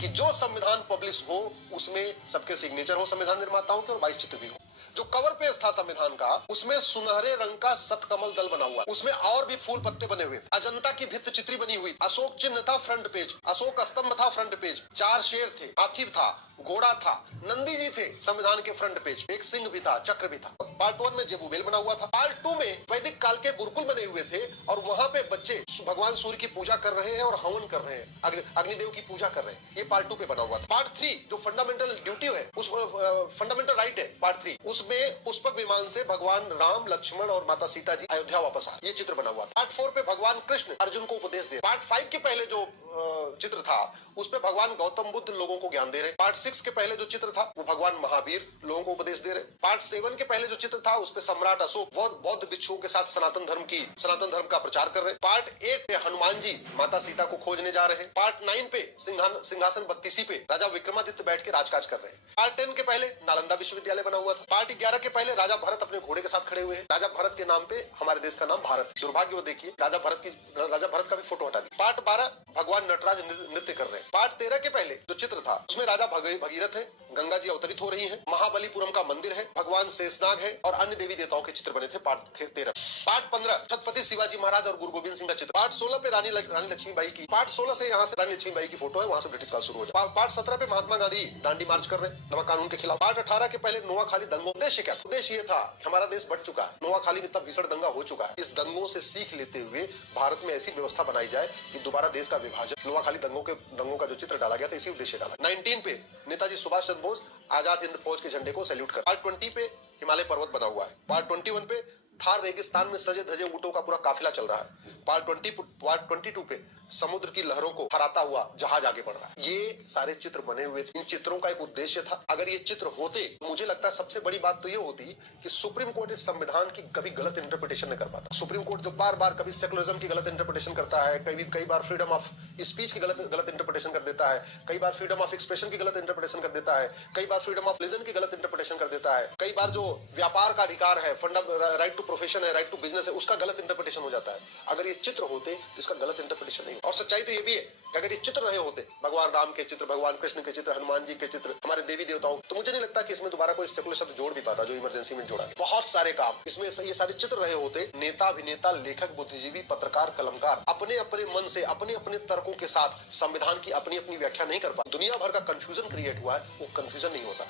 कि जो संविधान पब्लिश हो उसमें सबके सिग्नेचर हो संविधान निर्माताओं के और 22 चित्र भी हो। जो कवर पेज था संविधान का उसमें सुनहरे रंग का सतकमल दल बना हुआ, उसमें और भी फूल पत्ते बने हुए थे, अजंता की भित्त चित्री बनी हुई, अशोक चिन्ह था फ्रंट पेज, अशोक स्तंभ था फ्रंट पेज, 4 शेर थे, हाथी था, घोड़ा था, नंदी जी थे संविधान के फ्रंट पेज, एक सिंह भी था, चक्र भी था। पार्ट 1 में जेबुबेल बना हुआ था। पार्ट 2 में वैदिक काल के गुरुकुल बने हुए थे और वहां पे बच्चे भगवान सूर्य की पूजा कर रहे हैं और हवन कर रहे हैं, अग्निदेव की पूजा कर रहे हैं। ये पार्ट 2 पे बना हुआ था। पार्ट 3 जो फंडामेंटल ड्यूटी है, उस फंडामेंटल राइट है, पार्ट 3 उसमें पुष्पक विमान से भगवान राम, लक्ष्मण और माता सीता जी अयोध्या वापस आए, ये चित्र बना हुआ था। पार्ट 4 पे भगवान कृष्ण अर्जुन को उपदेश दे। पार्ट 5 के पहले जो चित्र था उस पे भगवान गौतम बुद्ध लोगों को ज्ञान दे रहे। पार्ट 6 के पहले जो चित्र था वो भगवान महावीर लोगों को उपदेश दे रहे। पार्ट 7 के पहले जो चित्र था उस पे सम्राट अशोक बौद्ध भिक्षुओं के साथ सनातन धर्म का प्रचार कर रहे। पार्ट 8 पे हनुमान जी माता सीता को खोजने जा रहे हैं। पार्ट 9 पे सिंहासन 32 पे राजा विक्रमादित्य बैठ के राजकाज कर रहे हैं। पार्ट 10 के पहले नालंदा विश्वविद्यालय बना हुआ था। पार्ट 11 के पहले राजा भरत अपने घोड़े के साथ खड़े हुए हैं। राजा भरत के नाम पे हमारे देश का नाम भारत। दुर्भाग्य वो देखिए राजा भरत का भी फोटो हटा दी। पार्ट 12 भगवान नटराज नृत्य कर रहे हैं। पार्ट 13 के पहले जो चित्र था उसमें राजा भगीरथ है, गंगा जी अवतरित हो रही है, महाबलीपुरम का मंदिर है, भगवान शेषनाग है और अन्य देवी देवताओं के चित्र बने थे। पार्ट 13। पार्ट 15 छत्रपति शिवाजी महाराज और गुरु गोविंद सिंह का चित्र। पार्ट 16 पे रानी लक्ष्मीबाई की, पार्ट 16 से यहाँ से रानी लक्ष्मीबाई की फोटो है, वहां से ब्रिटिश काल शुरू हो जाए। पार्ट 17 पे महात्मा गांधी दांडी मार्च कर रहे हैं नमक कानून के खिलाफ। पार्ट 18 के पहले नोआखाली दंगों। उद्देश्य क्या था? उद्देश्य ये था कि हमारा देश बढ़ चुका है, नोआखाली में तब भीषण दंगा हो चुका है, इस दंगों से सीख लेते हुए भारत में ऐसी व्यवस्था बनाई जाए कि दोबारा देश का विभाजन। नोआखाली दंगों का जो चित्र डाला गया था इसी उद्देश्य डाला। 19 पे नेताजी सुभाष चंद्र बोस आजाद हिंद फौज के झंडे को सैल्यूट कर। पार्ट 20 पे हिमालय पर्वत बना हुआ है। पार्ट 21 पे थार रेगिस्तान में सजे धजे ऊंटों का पूरा काफिला चल रहा है। पार्ट 22 पे समुद्र की लहरों को हराता हुआ जहाज आगे बढ़ रहा है। ये सारे चित्र बने हुए थे। इन चित्रों का एक उद्देश्य था। अगर ये चित्र होते तो मुझे लगता है सबसे बड़ी बात तो ये होती कि सुप्रीम कोर्ट इस संविधान की कभी गलत इंटरप्रिटेशन नहीं कर पाता। सुप्रीम कोर्ट जो बार बार कभी सेकुलरिज्म की गलत इंटरप्रिटेशन करता है, कई बार फ्रीडम ऑफ स्पीच की गलत इंटरप्रिटेशन कर देता है, कई बार फ्रीडम ऑफ एक्सप्रेशन की गलत इंटरप्रिटेशन कर देता है, कई बार फ्रीडम ऑफ रिलीजन की गलत इंटरप्रिटेशन कर देता है, कई बार जो व्यापार का अधिकार है, राइट टू प्रोफेशन है, राइट टू बिजनेस है, उसका गलत इंटरप्रिटेशन हो जाता है। अगर ये चित्र होते तो इसका गलत इंटरप्रिटेशन नहीं। और सच्चाई तो ये भी है कि अगर ये चित्र रहे होते, भगवान राम के चित्र, भगवान कृष्ण के चित्र, हनुमान जी के चित्र, हमारे देवी देवताओं, तो मुझे नहीं लगता कि इसमें दोबारा कोई सेकुलर शब्द जोड़ भी पाता जो इमरजेंसी में जोड़ा। बहुत सारे काम इसमें ये सारे चित्र रहे होते, नेता, अभिनेता, लेखक, बुद्धिजीवी, पत्रकार, कलमकार अपने अपने मन से अपने अपने तर्कों के साथ संविधान की अपनी अपनी व्याख्या नहीं कर पाते। दुनिया भर का कंफ्यूजन क्रिएट हुआ है, वो कंफ्यूजन नहीं होता।